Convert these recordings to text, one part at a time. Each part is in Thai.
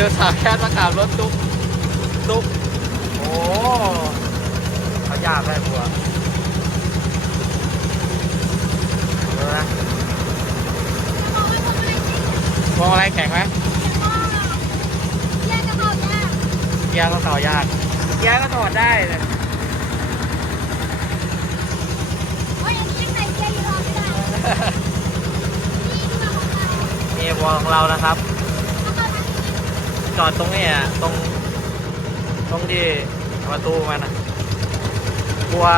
ดูสาวแคทมาขับรถตุ๊กตุ๊กโอ้เขายากได้บัวดูนะพวงอะไรแข็งไหมเกียร์ก็ต่อยากเกียร์ก็ถอดได้เลยนี่บัวของเรานะครับ จอดตรงนี้อะตรงตรงที่ประตูมันอะกลัว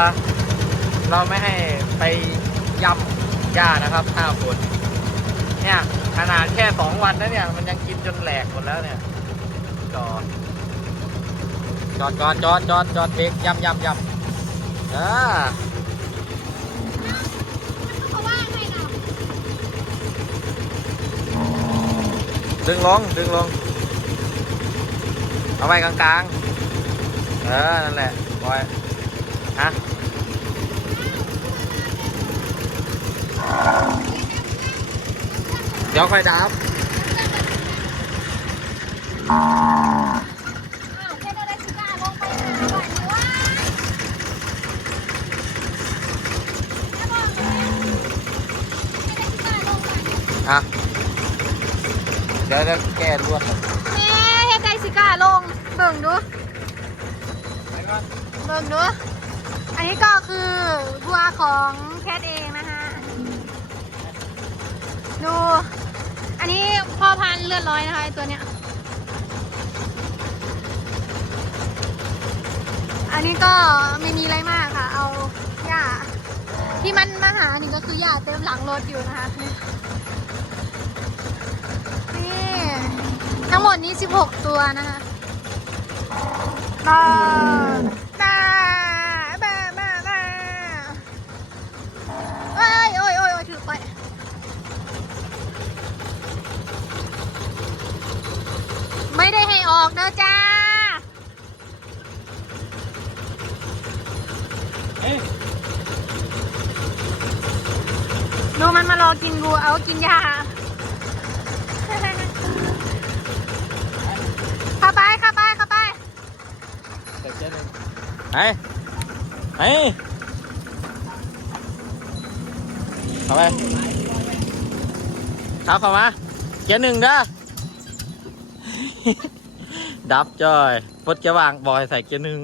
เราไม่ให้ไปย่ำหญ้านะครับห้าฝนเนี่ยขนาดแค่สองวันนะเนี่ย มันยังกินจนแหลกหมดแล้วเนี่ย จอด จอดจอดจอดจอดจอดเบรกย่ำย่ำย่ำอ่าดึงลงดึงลง เอาไว้กลางๆ เออ นั่นแหละบอยฮะเดี๋ยวค่อยดับอะเดี๋ยวจะแก้รวด ล้าลงเบิ่งดูเบิ่งดู อันนี้ก็คือวัวของแคทเองนะคะดู อันนี้พ่อพันธุ์เลือดร้อยนะคะตัวเนี้ย อันนี้ก็ไม่มีอะไรมากค่ะ เอาหญ้าที่มันมาหานี่ก็คือหญ้าเต็มหลังรถอยู่นะคะ นี่ ทั้งหมดนี้ 16 ตัวนะคะตาตาบ้าบ้าบ้าเอ้ยโอ้ยโอ้ยโอ้ยถือไปไม่ได้ให้ออกเด้อจ้าเฮ้ยดูมันมารอกินกูเอากินยาเข้าไปเข้าไปเข้าไป เดี๋ยวเจ๊หนึ่ง เฮ้ยเฮ้ยเข้าไปเข้าเข้ามาเจ๊หนึ่งเด้อดับจอยปลดจะวางบอยใส่เกียร์หนึ่ง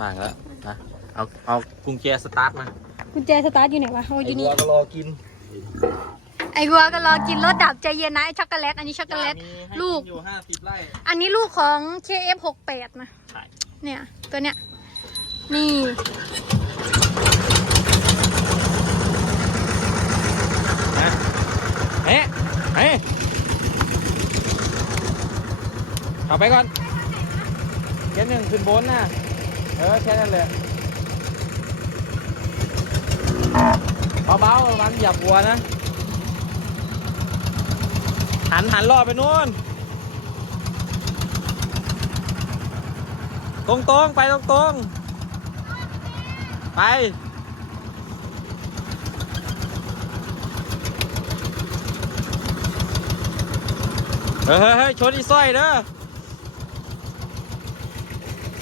วางแล้วนะเอาเอากุญแจสตาร์ทมากุญแจสตาร์ทอยู่ไหนวะโอ้ยอยู่นี่ก็รอกิน ไอ้วัวก็รอกินรสดับใจเย็นนะไอ้ช็อกโกแลตอันนี้ช็อกโกแลตลูก อยู่ห้าสิบไร่อันนี้ลูกของ KF68 นะ ใช่เนี่ย ตัวเนี้ย นี่ นะเฮ้ยเฮ้ยเอาไปก่อนเกียร์หนึ่งขึ้นบนนะเออแค่นั้นเลยเบาๆมันอย่าบัวนะ หันหันรอบไปนู่น ตรงตรงไปตรงตรงไป เฮ้ยเฮ้ยเฮ้ยชนอีสร้อยเด้อ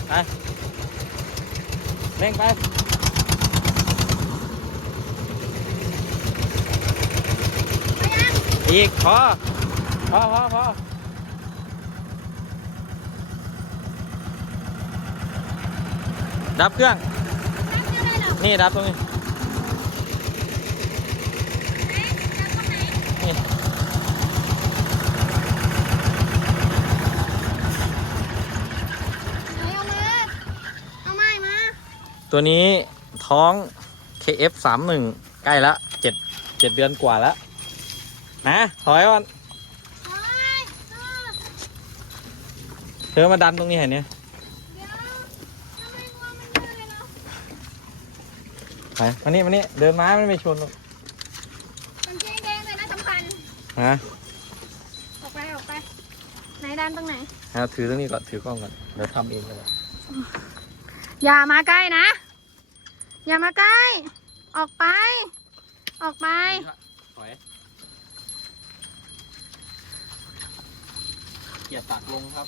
ไปเร่งไปอีกพอ พอพอพอดับเครื่อง นี่ดับตรงนี้นี่ไหนเอามาเอาไม้มาตัวนี้ท้อง KF 3 1ใกล้ละเจ็ดเจ็ดเดือนกว่าแล้วนะถอยก่อน เฮ้ย เออเธอมาดันตรงนี้เห็นเนี่ยเดี๋ยวทำไมวัวมันเยอะเลยเนาะไปมานี่มานี่เดินมาไม่ไม่ชนหรอกมันแดงๆเลยนะสำคัญฮะออกไปออกไปไหนดันตรงไหนฮะถือตรงนี้ก่อนถือกล้องก่อนเดี๋ยวทำเองก็ได้อย่ามาใกล้นะ อย่ามาใกล้ ออกไป ออกไป ถอยกียจตักลงครับ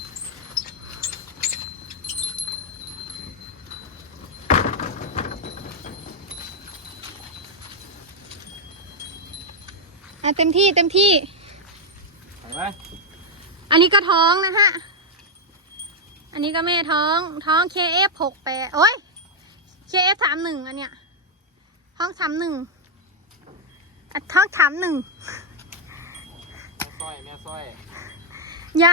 อะเต็มที่เต็มที่ เห็นไหมอันนี้ก็ท้องนะฮะ อันนี้ก็แม่ท้องท้อง KF หกแปดโอ้ย KF สามหนึ่งอันเนี้ย ท้องสามหนึ่งอะท้องสามหนึ่งแม่สร้อยแม่สร้อยอย่า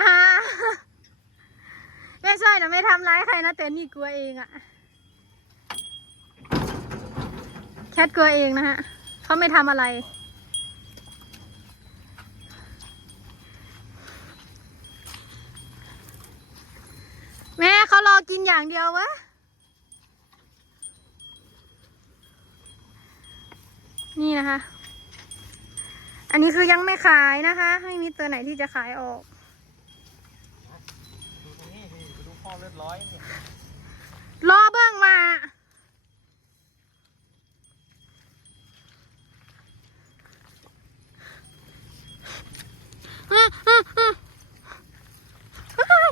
ไม่ใช่นะไม่ทำร้ายใครนะแต่นี่กลัวเองอะแคทกลัวเองนะฮะเขาไม่ทำอะไร แม่เขารอ กินอย่างเดียววะนี่นะคะ อันนี้คือยังไม่ขายนะคะ ไม่มีตัวไหนที่จะขายออกดูตรงนี้ดิไปดูพ่อเลือดร้อยเนี่ยรอเบื้องมาอื้ออื้ออื้อเฮ้ย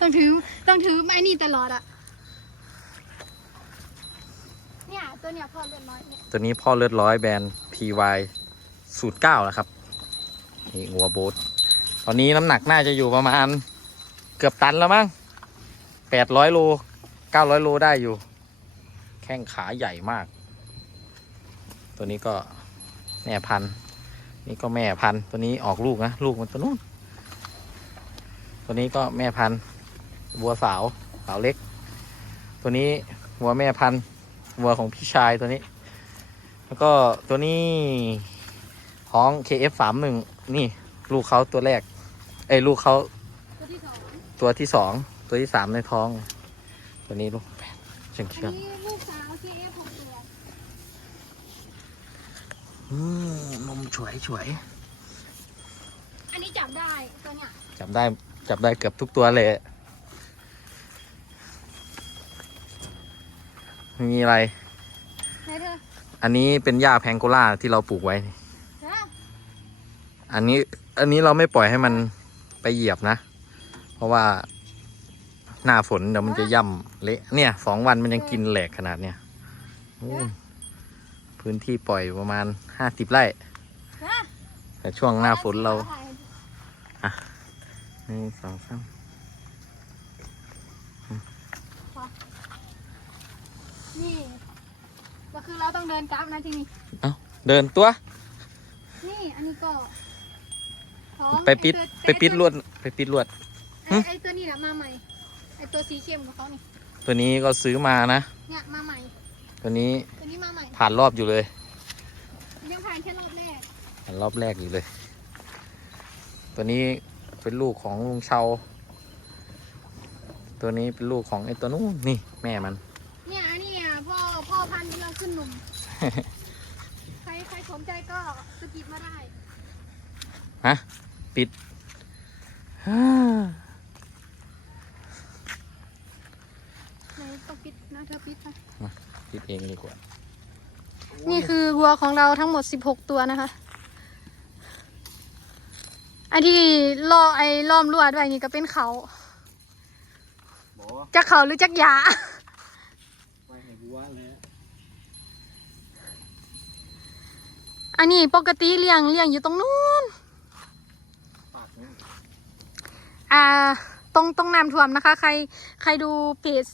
ต้องถือ ต้องถือไม้นี่ตลอดอะเนี่ยตัวเนี่ยพอเรียบร้อยเนี่ยตัวนี้พ่อเลือดร้อยแบรนด์ PY สูตรเก้าแล้วครับ นี่งัวโบ๊ทตอนนี้น้ำหนักน่าจะอยู่ประมาณเกือบตันแล้วมั้งแปดร้อยโลเก้าร้อยโลได้อยู่ แข้งขาใหญ่มาก ตัวนี้ก็แม่พันธุ์นี่ก็แม่พันธุ์ตัวนี้ออกลูกนะ ลูกมันตัวนู้น ตัวนี้ก็แม่พันธุ์ วัวสาวสาวเล็ก ตัวนี้วัวแม่พันธุ์วัวของพี่ชายตัวนี้ แล้วก็ตัวนี้ท้อง KF สามหนึ่งนี่ ลูกเขาตัวแรก เอ้ยลูกเขาตัวที่สองตัวที่สองตัวที่สามในท้อง ตัวนี้ลูกแปดเชื่องอัเชื่องนนี้ลูกสาว KF หกเดือนอืมนมฉวยฉวยอันนี้จับได้ตัวเนี้ยจับได้จับได้เกือบทุกตัวเลย มีอะไร ไหนเธออันนี้เป็นหญ้าแพงโกล่าที่เราปลูกไว้ เธออันนี้ อันนี้เราไม่ปล่อยให้มันไปเหยียบนะ เพราะว่าหน้าฝนเดี๋ยวมันจะย่ำเละ เนี่ยสองวันมันยังกินแหลกขนาดเนี้ยโอ้ยพื้นที่ปล่อยประมาณห้าสิบไร่ เธอแต่ช่วงหน้าฝนเรา หนึ่งสองสาม นี่ก็คือเราต้องเดินกราฟนะทีนี้เอาเดินตัว นี่อันนี้ก็ท้องไปปิดไอ้ตัวไปปิดลวดไปปิดลวด ไอ้ไอ้ตัวนี้แหละมาใหม่ไอ้ตัวสีเข้มของเขานี่ตัวนี้ก็ซื้อมานะ เนี่ยมาใหม่ ตัวนี้ตัวนี้มาใหม่ ผ่านรอบอยู่เลย ยังผ่านแค่รอบแรกผ่านรอบแรกอยู่เลย ตัวนี้เป็นลูกของลุงเชา ตัวนี้เป็นลูกของไอ้ตัวนู้นนี่แม่มัน ขึ้นหนุ่ม ใครใครสนใจก็สกิดมาได้ ฮะ ปิดฮ่าไหนต้องปิดนะเธอปิดไปปิดเองดีกว่า นี่คือวัวของเราทั้งหมด 16 ตัวนะคะไอ้ที่ล่อไอ้ล้อมลวดไว้นี่ก็เป็นเขาบอกจักเขาหรือจักหยา ไปให้บัวเลย อันนี้ปกติเลี้ยงเลี้ยงอยู่ตรงนู้นอ่า ตรงตรงน้ำท่วมนะคะ ใคร ใครดูเพจ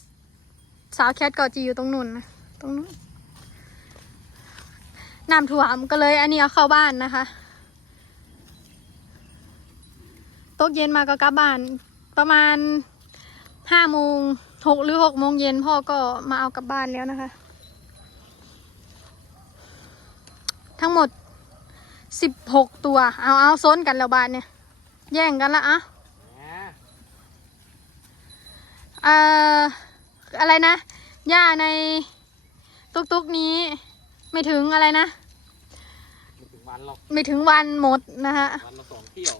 สาวแคทก็จะอยู่ตรงนู้นนะตรงนู้นน้ำท่วมก็เลย อันนี้เอาเข้าบ้านนะคะตกเย็นมาก็กลับบ้าน ประมาณห้าโมงหกหรือหกโมงเย็นพ่อก็มาเอากลับบ้านแล้วนะคะ ทั้งหมดสิบหกตัว เอาเอาโซนกันแล้วบ้านเนี่ย แย่งกันละอะแหมเอ่ออะไรนะหญ้าในตุกตุกๆนี้ ไม่ถึงอะไรนะ ไม่ถึงวันหรอกไม่ถึงวันหมดนะคะวันละสองเที่ยว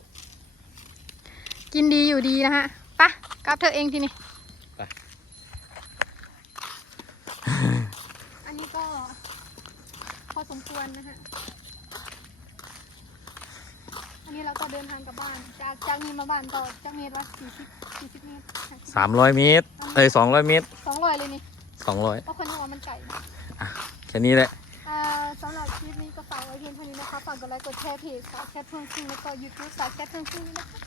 กินดีอยู่ดีนะฮะไปะกลับเธอเองทีนี้ไปอันนี้ก็ พอสมควรนะฮะ อันนี้เราก็เดินทางกลับบ้าน จากจากนี้มาบ้านต่อจากเมตรละสี่สิบสี่สิบเมตรสามร้อยเมตรเอ้ยสองร้อยเมตรสองร้อยเลยนี่สองร้อยเพราะคนนึกว่ามันไก่แค่นี้แหละอ่าสำหรับคลิปนี้ก็ฝากไว้เพียงเท่านี้นะคะ ฝากกดไลค์ กดแชร์เพจสาวแคทเพิ่งขึ้นแล้วก็ยูทูบสาวแคทเพิ่งขึ้นด้วยนะคะ